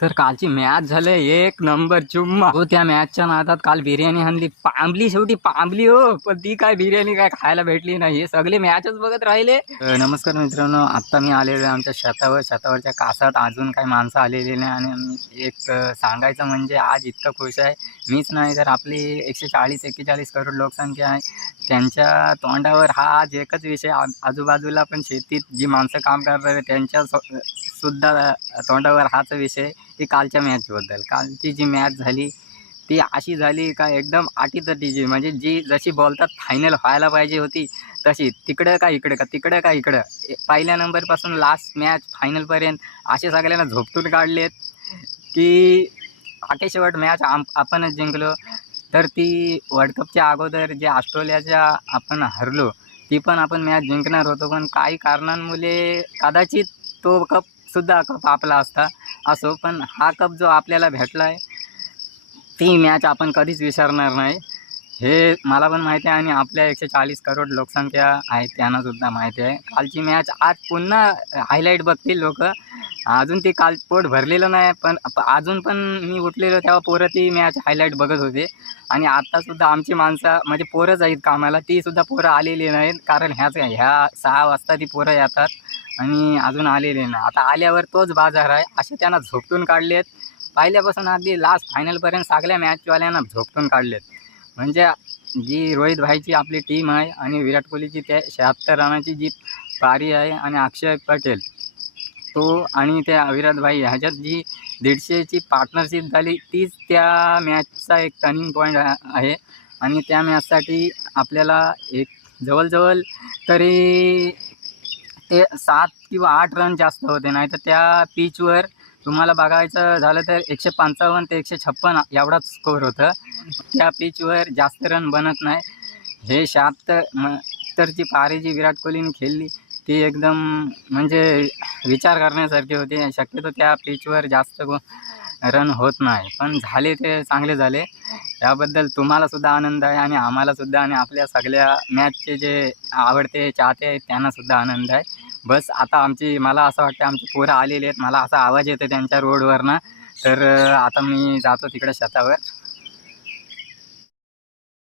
तर कालची मॅच झाले एक नंबर चुम्मा. हो त्या मॅचच्या नादात काल बिर्याणी आणली. पांबली शेवटी पांबली हो. पण ती काय बिर्याणी काय खायला भेटली नाही. हे सगळे मॅचच बघत राहिले. नमस्कार मित्रांनो आत्ता मी आलेलो आहे आमच्या शेतावर. शेतावरच्या कासात अजून काही माणसं आलेली नाही. आणि एक सांगायचं म्हणजे आज इतकं खुश आहे. मीच नाही तर आपली एकशे चाळीस एक्केचाळीस करोड लोकसंख्या आहे. त्यांच्या तोंडावर हा आज एकच विषय आजूबाजूला पण शेतीत जी माणसं काम करतात त्यांच्या सुद्धा तोंडावर हाच विषय ती कालच्या मॅचबद्दल. कालची जी मॅच झाली ती अशी झाली का एकदम आटीतटीची. म्हणजे जी जशी बोलतात फायनल व्हायला पाहिजे होती तशी. तिकडं का इकडं का? तिकडं का इकडं? ए- पहिल्या नंबरपासून लास्ट मॅच फायनलपर्यंत असे सगळ्यांना झोपटून काढलेत की शेवट मॅच आम आपणच जिंकलो. तर ती वर्ल्ड कपच्या अगोदर जे ऑस्ट्रेलियाच्या आपण हरलो ती पण आपण मॅच जिंकणार होतो. पण काही कारणांमुळे कदाचित तो कपसुद्धा कप आपला असता असो. पण हा कप जो आपल्याला भेटला आहे ती मॅच आपण कधीच विसरणार नाही. हे मला पण माहिती आहे आणि आपल्या एकशे चाळीस करोड लोकसंख्या आहे त्यांनासुद्धा माहिती आहे. कालची मॅच आज पुन्हा हायलाईट बघतील लोक. अजून ते काल पोट भरलेलं नाही पण अजून पण मी उठलेलो तेव्हा पोरं ती मॅच हायलाईट बघत होते. आणि आत्तासुद्धा आमची माणसं म्हणजे पोरंच आहेत कामाला तीसुद्धा पोरं आलेली नाहीत. कारण ह्याच ह्या सहा वाजता ती पोरं येतात आणि अजून आलेले नाही. आता आल्यावर तोच बाजार आहे. असे त्यांना झोपटून काढलेत. पहिल्यापासून अगदी लास्ट फायनलपर्यंत सगळ्या मॅचवाल्यांना झोपटून काढलेत. म्हणजे जी रोहित भाईची आपली टीम आहे आणि विराट कोहलीची त्या शहात्तर रनाची जी पारी आहे आणि अक्षय पटेल तो आणि त्या अविराज भाई ह्याच्यात जी दीडशेची पार्टनरशिप झाली तीच त्या मॅचचा एक टर्निंग पॉईंट आहे. आणि त्या मॅचसाठी आपल्याला एक जवळजवळ तरी ते सात किंवा आठ रन जास्त होते. नाही तर त्या पिचवर तुम्हाला बघायचं झालं तर एकशे पंचावन्न ते एकशे छप्पन एवढाच स्कोअर होतं. त्या पिचवर जास्त रन बनत नाही. हे शहात्तर म तर जी पारी जी विराट कोहलीने खेळली ती एकदम म्हणजे विचार करण्यासारखी होती. शक्यतो त्या पिचवर जास्त रन होत नाही. पण झाले ते चांगले झाले. याबद्दल तुम्हालासुद्धा आनंद आहे आणि आम्हालासुद्धा आणि आपल्या सगळ्या मॅचचे जे आवडते चाहते आहेत त्यांनासुद्धा आनंद आहे. बस आता आमची मला असं वाटतं आमची पोरं आलेली आहेत. मला असा आवाज येतो त्यांच्या रोडवरनं तर आता मी जातो तिकडे शेतावर.